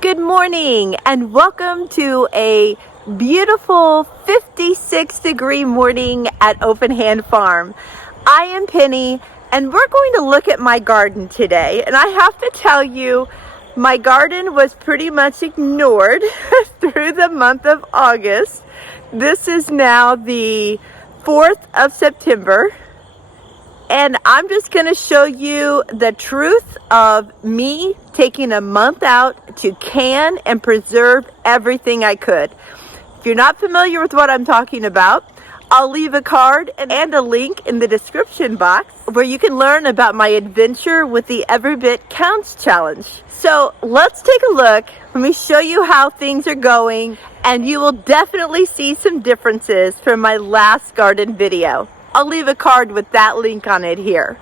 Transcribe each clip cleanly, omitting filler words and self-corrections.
Good morning and welcome to a beautiful 56-degree morning at Open Hand Farm. I am Penny and we're going to look at my garden today, and I have to tell you, my garden was pretty much ignored through the month of August. This is now the 4th of September. And I'm just going to show you the truth of me taking a month out to can and preserve everything I could. If you're not familiar with what I'm talking about, I'll leave a card and a link in the description box where you can learn about my adventure with the Every Bit Counts Challenge. So let's take a look. Let me show you how things are going, and you will definitely see some differences from my last garden video. I'll leave a card with that link on it here.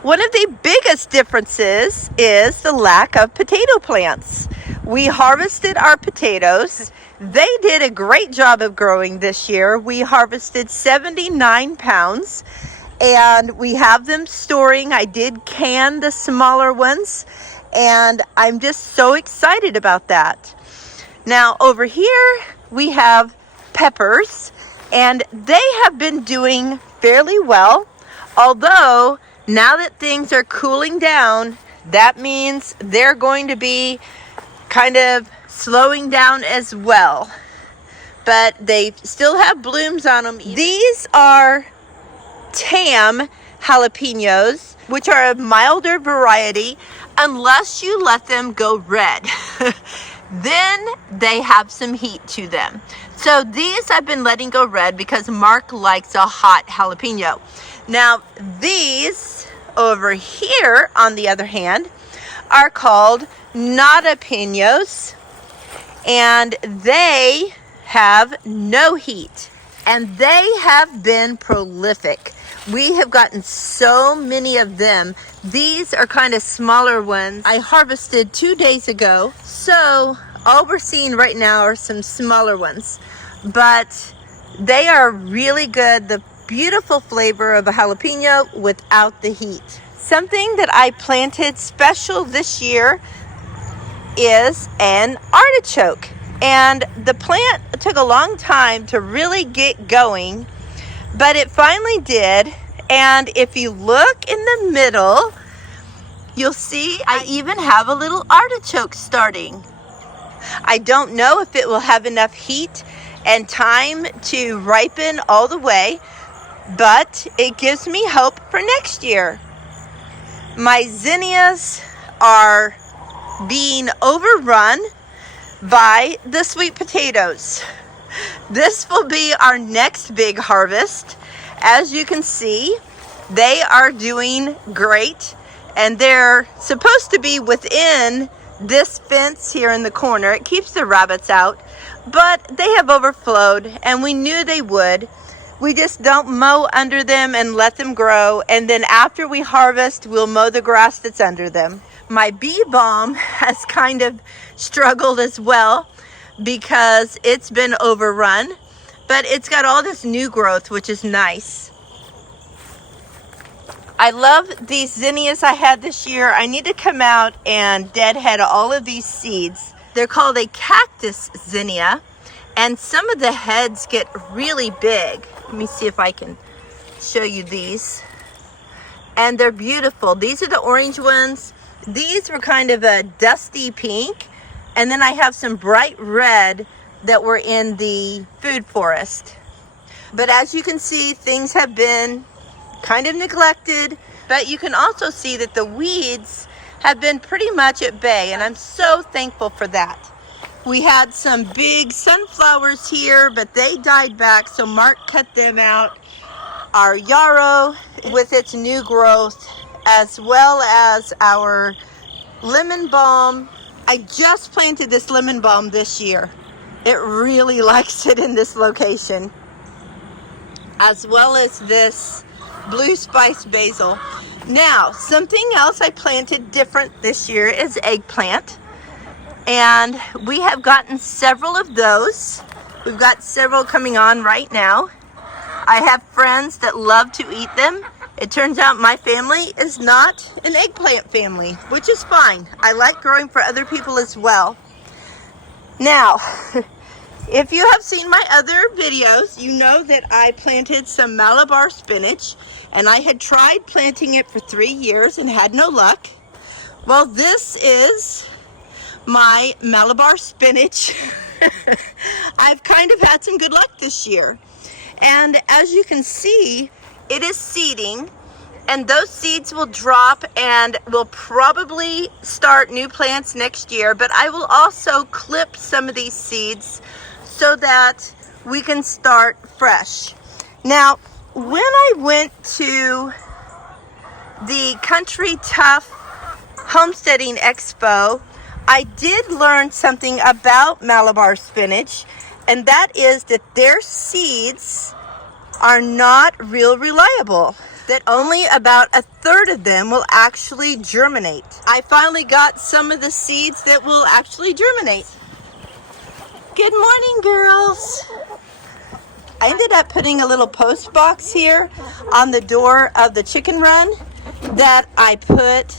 One of the biggest differences is the lack of potato plants. We harvested our potatoes. They did a great job of growing this year. We harvested 79 pounds and we have them storing. I did can the smaller ones and I'm just so excited about that. Now over here we have peppers. And they have been doing fairly well, although now that things are cooling down, that means they're going to be kind of slowing down as well. But they still have blooms on them. These are Tam jalapenos, which are a milder variety, unless you let them go red. Then they have some heat to them. So these I've been letting go red because Mark likes a hot jalapeno. Now these over here, on the other hand, are called nadapenos, and they have no heat, and they have been prolific. We have gotten so many of them. These are kind of smaller ones. I harvested 2 days ago, so all we're seeing right now are some smaller ones, but they are really good. The beautiful flavor of a jalapeno without the heat. Something that I planted special this year is an artichoke, and the plant took a long time to really get going, but it finally did. And if you look in the middle, you'll see I even have a little artichoke starting. I don't know if it will have enough heat and time to ripen all the way, but it gives me hope for next year. My zinnias are being overrun by the sweet potatoes. This will be our next big harvest. As you can see, they are doing great, and they're supposed to be within this fence here in the corner. It keeps the rabbits out, but they have overflowed, and we knew they would. We just don't mow under them and let them grow, and then after we harvest, we'll mow the grass that's under them. My bee balm has kind of struggled as well because it's been overrun, but it's got all this new growth, which is nice. I love these zinnias I had this year. I need to come out and deadhead all of these seeds. They're called a cactus zinnia, and some of the heads get really big. Let me see if I can show you these. And they're beautiful. These are the orange ones. These were kind of a dusty pink, and then I have some bright red that were in the food forest. But as you can see, things have been kind of neglected, but you can also see that the weeds have been pretty much at bay, and I'm so thankful for that. We had some big sunflowers here, but they died back, so Mark cut them out. Our yarrow with its new growth, as well as our lemon balm. I just planted this lemon balm this year. It really likes it in this location, as well as this blue spice basil. Now, something else I planted different this year is eggplant, and we have gotten several of those. We've got several coming on right now. I have friends that love to eat them, It turns out my family is not an eggplant family, which is fine. I like growing for other people as well. Now, if you have seen my other videos, you know that I planted some Malabar spinach, and I had tried planting it for 3 years and had no luck. Well, this is my Malabar spinach. I've kind of had some good luck this year. And as you can see, it is seeding, and those seeds will drop and will probably start new plants next year, but I will also clip some of these seeds so that we can start fresh. Now, when I went to the Country Tough Homesteading Expo, I did learn something about Malabar spinach, and that is that their seeds are not real reliable, that only about 1/3 of them will actually germinate. I finally got some of the seeds that will actually germinate. Good morning, girls. I ended up putting a little post box here on the door of the chicken run that I put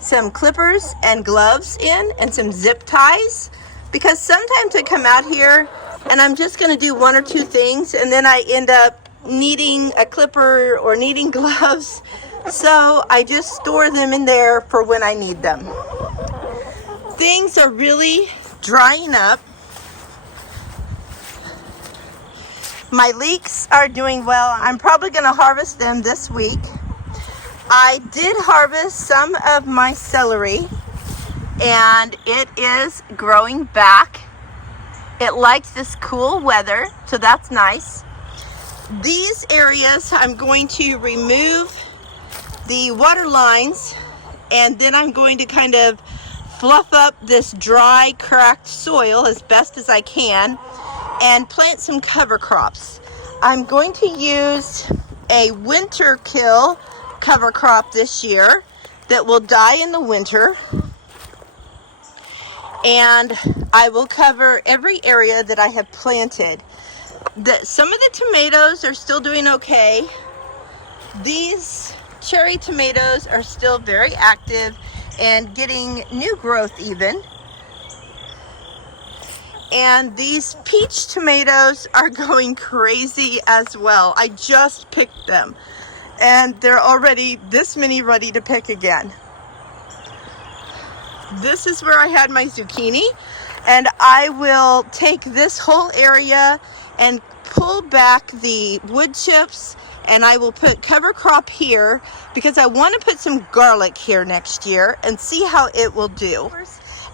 some clippers and gloves in and some zip ties, because sometimes I come out here and I'm just going to do 1 or 2 things, and then I end up needing a clipper or needing gloves. So I just store them in there for when I need them. Things are really drying up. My leeks are doing well. I'm probably going to harvest them this week. I did harvest some of my celery, and it is growing back. It likes this cool weather, so that's nice. These areas, I'm going to remove the water lines, and then I'm going to kind of fluff up this dry, cracked soil as best as I can and plant some cover crops. I'm going to use a winter kill cover crop this year that will die in the winter, and I will cover every area that I have planted. Some of the tomatoes are still doing okay. These cherry tomatoes are still very active and getting new growth even. And these peach tomatoes are going crazy as well. I just picked them, and they're already this many ready to pick again. This is where I had my zucchini, and I will take this whole area and pull back the wood chips, and I will put cover crop here because I want to put some garlic here next year and see how it will do.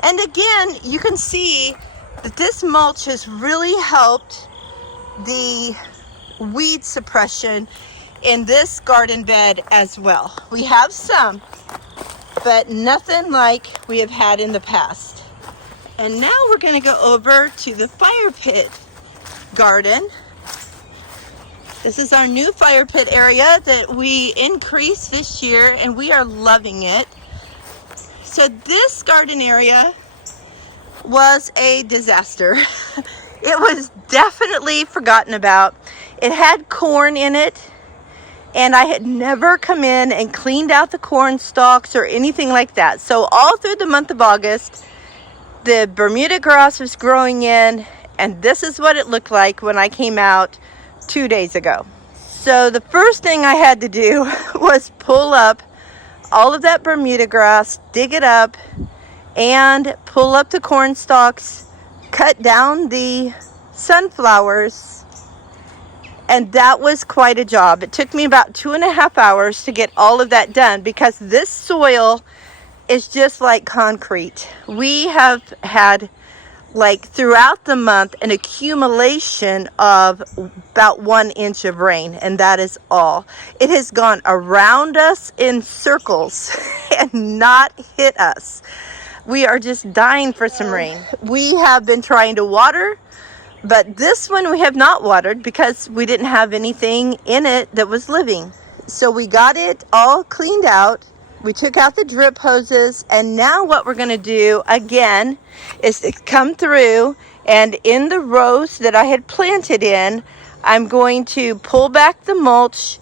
And again, you can see that this mulch has really helped the weed suppression in this garden bed as well. We have some, but nothing like we have had in the past. And now we're going to go over to the fire pit garden. This is our new fire pit area that we increased this year, and we are loving it. So this garden area was a disaster. It was definitely forgotten about. It had corn in it, and I had never come in and cleaned out the corn stalks or anything like that. So all through the month of August, the Bermuda grass was growing in, and this is what it looked like when I came out 2 days ago. So the first thing I had to do was pull up all of that Bermuda grass, dig it up, and pull up the corn stalks, cut down the sunflowers, and that was quite a job. It took me about 2.5 hours to get all of that done because this soil is just like concrete. We have had, like, throughout the month, an accumulation of about 1 inch of rain, and that is all. It has gone around us in circles and not hit us. We are just dying for some rain. We have been trying to water, but this one we have not watered because we didn't have anything in it that was living. So we got it all cleaned out. We took out the drip hoses, and now what we're going to do again is to come through, and in the rows that I had planted in, I'm going to pull back the mulch,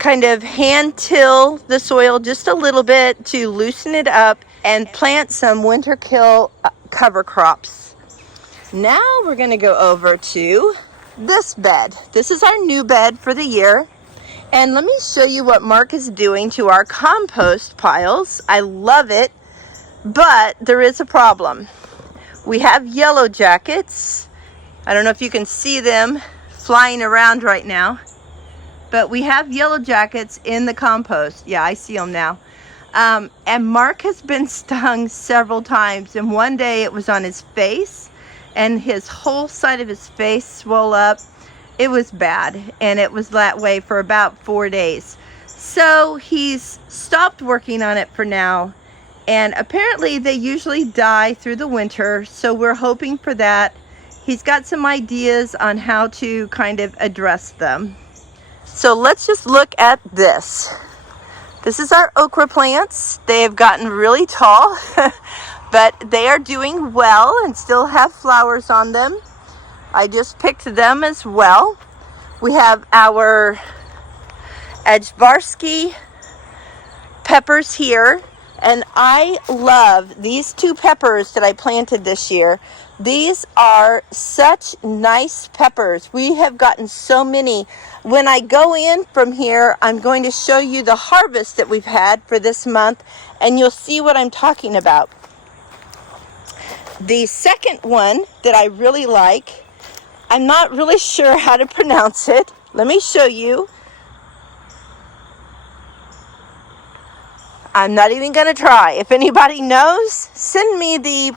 kind of hand till the soil just a little bit to loosen it up and plant some winter kill cover crops. Now we're going to go over to this bed. This is our new bed for the year. And let me show you what Mark is doing to our compost piles. I love it, but there is a problem. We have yellow jackets. I don't know if you can see them flying around right now, but we have yellow jackets in the compost. Yeah, I see them now. And Mark has been stung several times, and one day it was on his face, and his whole side of his face swelled up. It was bad, and it was that way for about 4 days. So he's stopped working on it for now, and apparently they usually die through the winter, so we're hoping for that. He's got some ideas on how to kind of address them. So let's just look at this. This is our okra plants. They have gotten really tall, but they are doing well and still have flowers on them. I just picked them as well. We have our Ajvarski peppers here, and I love these 2 peppers that I planted this year. These are such nice peppers. We have gotten so many. When I go in from here, I'm going to show you the harvest that we've had for this month, and you'll see what I'm talking about. The second one that I really like, I'm not really sure how to pronounce it. Let me show you. I'm not even going to try. If anybody knows, send me the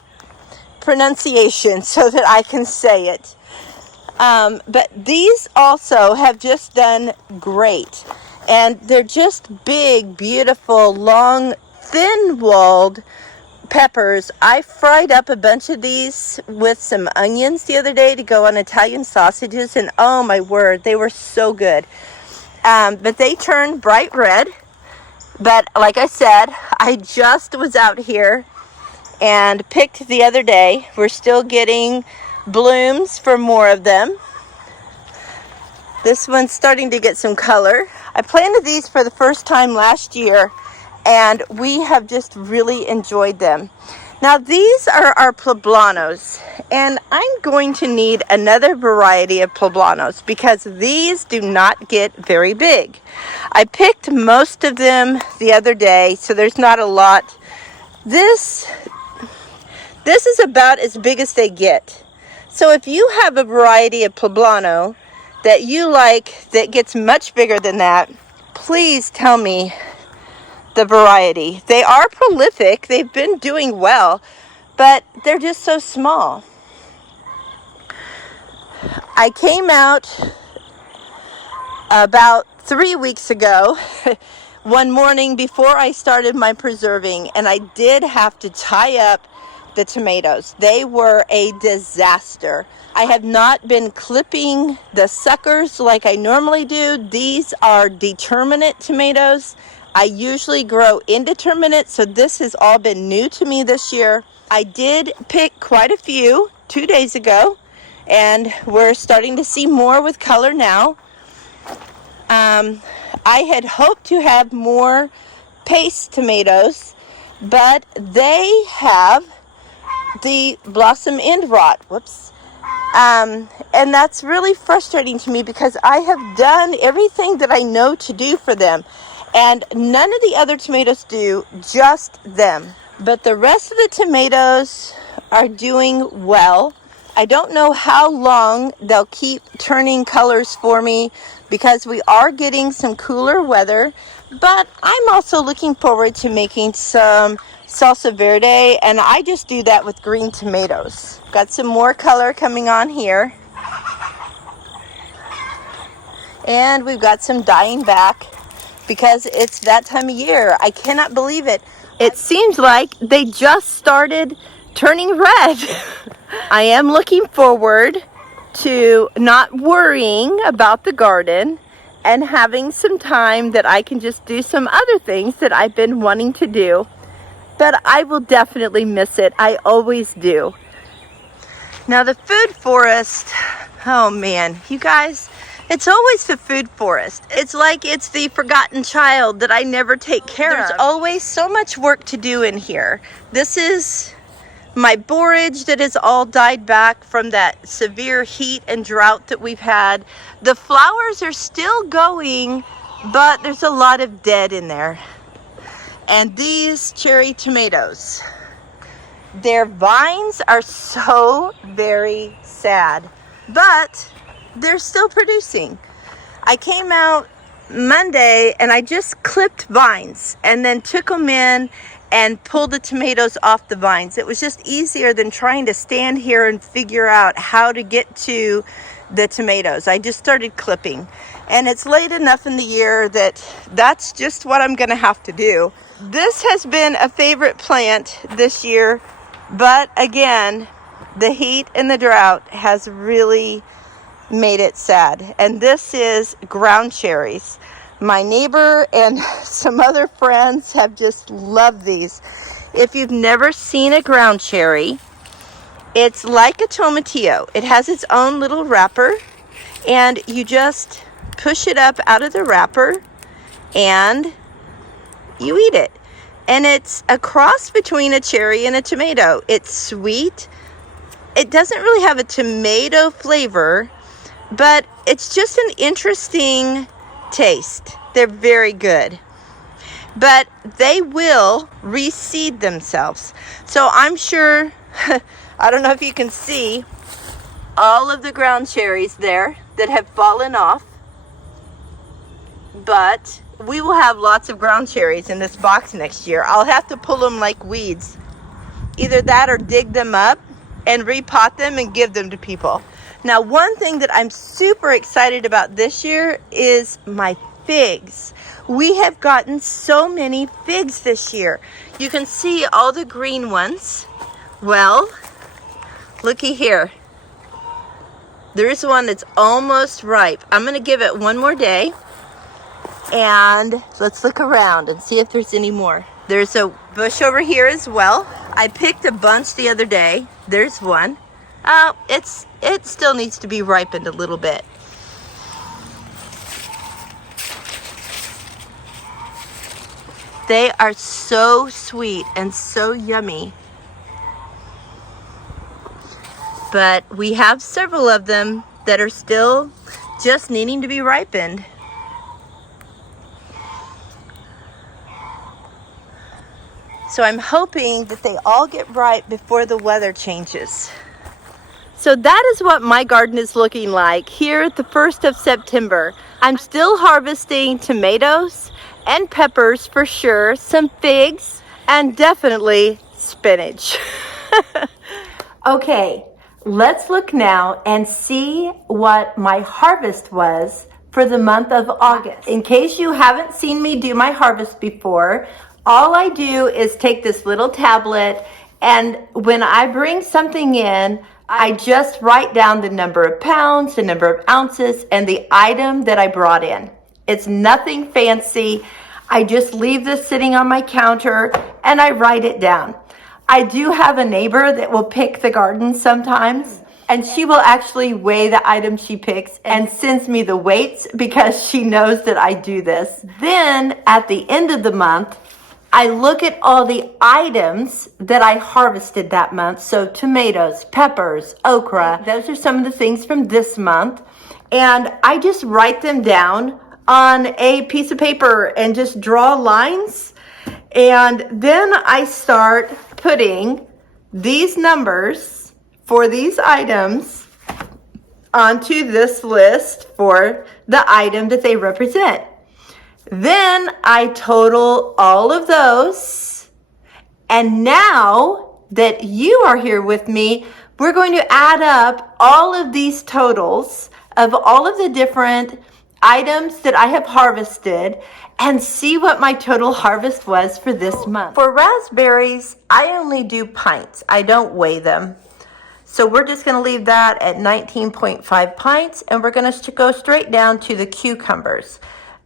pronunciation so that I can say it. But these also have just done great. And they're just big, beautiful, long, thin-walled peppers. I fried up a bunch of these with some onions the other day to go on Italian sausages, and oh my word, they were so good. But they turned bright red. But like I said, I just was out here and picked the other day. We're still getting blooms for more of them. This one's starting to get some color. I planted these for the first time last year, and we have just really enjoyed them. Now these are our poblanos, and I'm going to need another variety of poblanos because these do not get very big. I picked most of them the other day, so there's not a lot. This is about as big as they get. So if you have a variety of poblano that you like that gets much bigger than that, please tell me the variety. They are prolific. They've been doing well, but they're just so small. I came out about 3 weeks ago one morning before I started my preserving, and I did have to tie up the tomatoes. They were a disaster. I have not been clipping the suckers like I normally do. These are determinate tomatoes. I usually grow indeterminate, so this has all been new to me this year. I did pick quite a few 2 days ago, and we're starting to see more with color now. I had hoped to have more paste tomatoes, but they have the blossom end rot. Whoops. And that's really frustrating to me because I have done everything that I know to do for them, and none of the other tomatoes do, just them. But the rest of the tomatoes are doing well. I don't know how long they'll keep turning colors for me because we are getting some cooler weather, but I'm also looking forward to making some salsa verde, and I just do that with green tomatoes. Got some more color coming on here, and we've got some dying back because it's that time of year. I cannot believe it. It seems like they just started turning red. I am looking forward to not worrying about the garden and having some time that I can just do some other things that I've been wanting to do. But I will definitely miss it. I always do. Now the food forest, oh man, you guys, It's always the food forest. It's like it's the forgotten child that I never take care of. There's always so much work to do in here. This is my borage that has all died back from that severe heat and drought that we've had. The flowers are still going, but there's a lot of dead in there. And these cherry tomatoes, their vines are so very sad, but they're still producing. I came out Monday and I just clipped vines and then took them in and pulled the tomatoes off the vines. It was just easier than trying to stand here and figure out how to get to the tomatoes. I just started clipping, and it's late enough in the year that that's just what I'm gonna have to do. This has been a favorite plant this year, but again, the heat and the drought has really made it sad. And this is ground cherries. My neighbor and some other friends have just loved these. If you've never seen a ground cherry, it's like a tomatillo. It has its own little wrapper, and you just push it up out of the wrapper and you eat it. And it's a cross between a cherry and a tomato. It's sweet. It doesn't really have a tomato flavor, but it's just an interesting taste. They're very good. But they will reseed themselves. So I'm sure, I don't know if you can see all of the ground cherries there that have fallen off, but we will have lots of ground cherries in this box next year. I'll have to pull them like weeds. Either that or dig them up and repot them and give them to people. Now, one thing that I'm super excited about this year is my figs. We have gotten so many figs this year. You can see all the green ones. Well, looky here. There's one that's almost ripe. I'm going to give it one more day. And let's look around and see if there's any more. There's a bush over here as well. I picked a bunch the other day. There's one. It still needs to be ripened a little bit. They are so sweet and so yummy. But we have several of them that are still just needing to be ripened. So I'm hoping that they all get ripe before the weather changes. So that is what my garden is looking like here at the 1st of September. I'm still harvesting tomatoes and peppers for sure, some figs, and definitely spinach. Okay, let's look now and see what my harvest was for the month of August. In case you haven't seen me do my harvest before, all I do is take this little tablet, and when I bring something in, I just write down the number of pounds, the number of ounces, and the item that I brought in. It's nothing fancy. I just leave this sitting on my counter and I write it down. I do have a neighbor that will pick the garden sometimes, and she will actually weigh the items she picks and sends me the weights because she knows that I do this. Then at the end of the month, I look at all the items that I harvested that month. So tomatoes, peppers, okra, those are some of the things from this month. And I just write them down on a piece of paper and just draw lines. And then I start putting these numbers for these items onto this list for the item that they represent. Then I total all of those. And now that you are here with me, we're going to add up all of these totals of all of the different items that I have harvested and see what my total harvest was for this month. For raspberries, I only do pints. I don't weigh them. So we're just going to leave that at 19.5 pints, and we're going to go straight down to the cucumbers.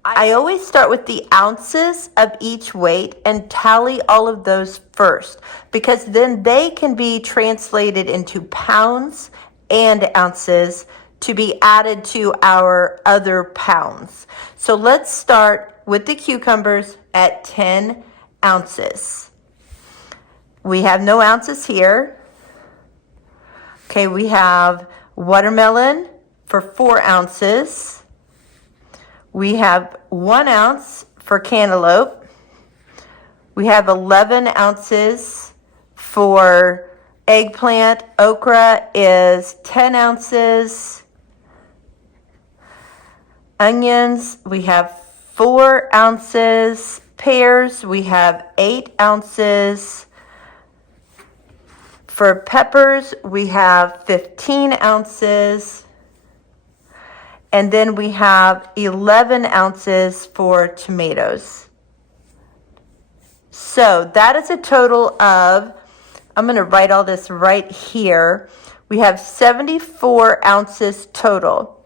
I always start with the ounces of each weight and tally all of those first, because then they can be translated into pounds and ounces to be added to our other pounds. So let's start with the cucumbers at 10 ounces. We have no ounces here. Okay, we have watermelon for 4 ounces. We have 1 ounce for cantaloupe. We have 11 ounces for eggplant. Okra is 10 ounces. Onions, we have 4 ounces. Pears, we have 8 ounces. For peppers, we have 15 ounces. And then we have 11 ounces for tomatoes. So that is a total of, I'm going to write all this right here. We have 74 ounces total.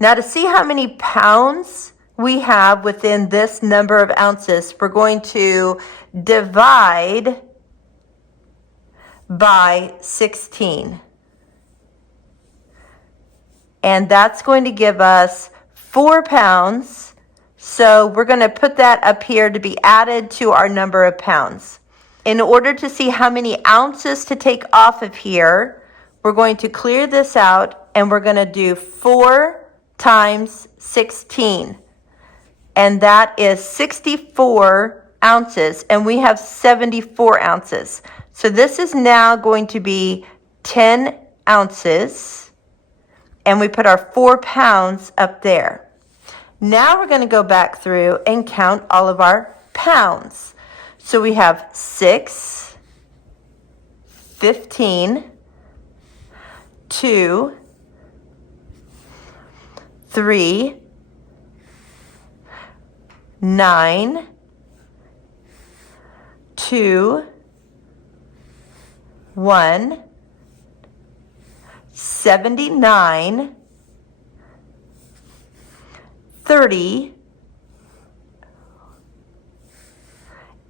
Now to see how many pounds we have within this number of ounces, we're going to divide by 16. And that's going to give us 4 pounds. So we're going to put that up here to be added to our number of pounds. In order to see how many ounces to take off of here, we're going to clear this out and we're going to do 4 times 16. And that is 64 ounces. And we have 74 ounces. So this is now going to be 10 ounces. And we put our 4 pounds up there. Now we're going to go back through and count all of our pounds. So we have 6, 15, 2, 3, 9, 2, 1, 79, 30,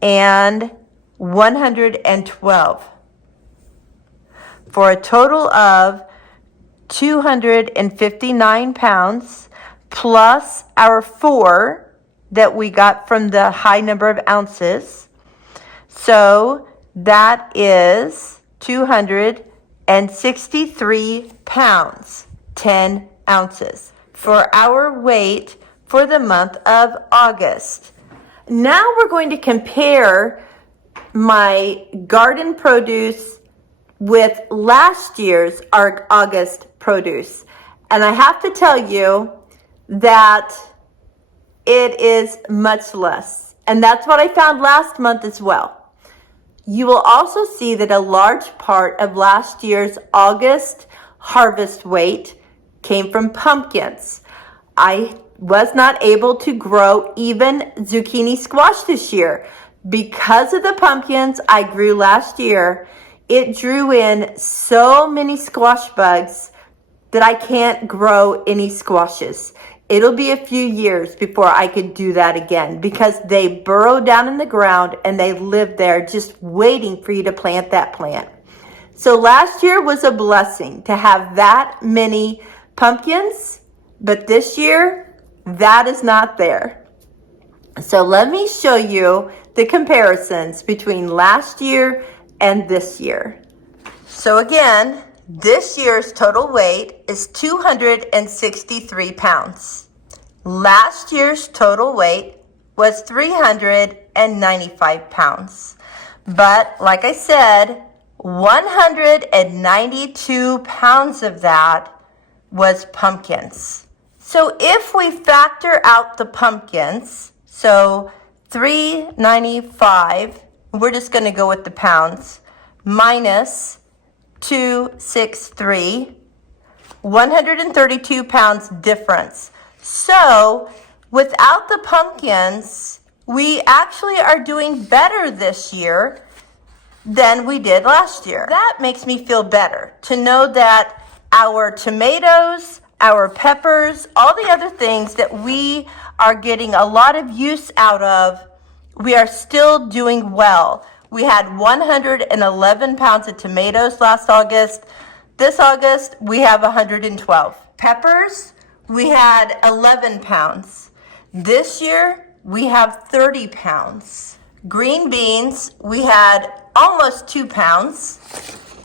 and 112 for a total of 259 pounds plus our 4 that we got from the high number of ounces. So that is 263 pounds, 10 ounces for our weight for the month of August. Now we're going to compare my garden produce with last year's August produce. And I have to tell you that it is much less. And that's what I found last month as well. You will also see that a large part of last year's August harvest weight came from pumpkins. I was not able to grow even zucchini squash this year. Because of the pumpkins I grew last year, it drew in so many squash bugs that I can't grow any squashes. It'll be a few years before I could do that again because they burrow down in the ground and they live there just waiting for you to plant that plant. So last year was a blessing to have that many pumpkins, but this year that is not there. So let me show you the comparisons between last year and this year. So again, this year's total weight is 263 pounds. Last year's total weight was 395 pounds. But like I said, 192 pounds of that was pumpkins. So if we factor out the pumpkins, so 395, we're just going to go with the pounds, minus 263, 132 pounds difference. So without the pumpkins, we actually are doing better this year than we did last year. That makes me feel better to know that our tomatoes, our peppers, all the other things that we are getting a lot of use out of, we are still doing well. We had 111 pounds of tomatoes last August. This August, we have 112. Peppers, we had 11 pounds. This year, we have 30 pounds. Green beans, we had almost 2 pounds.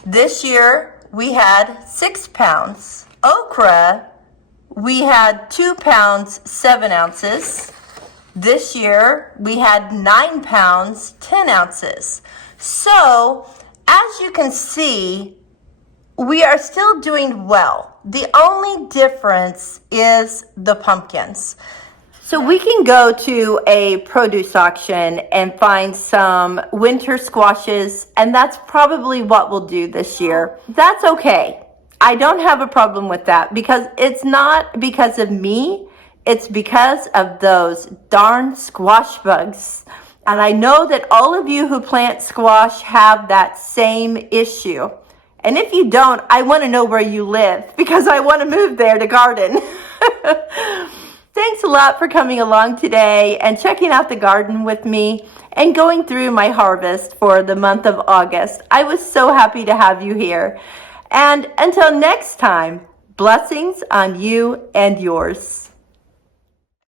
This year, we had 6 pounds. Okra, we had 2 pounds, 7 ounces. This year, we had 9 pounds, 10 ounces. So, as you can see, we are still doing well. The only difference is the pumpkins. So we can go to a produce auction and find some winter squashes, and that's probably what we'll do this year. That's okay. I don't have a problem with that because it's not because of me, it's because of those darn squash bugs. And I know that all of you who plant squash have that same issue. And if you don't, I want to know where you live because I want to move there to garden. Thanks a lot for coming along today and checking out the garden with me and going through my harvest for the month of August. I was so happy to have you here. And until next time, blessings on you and yours.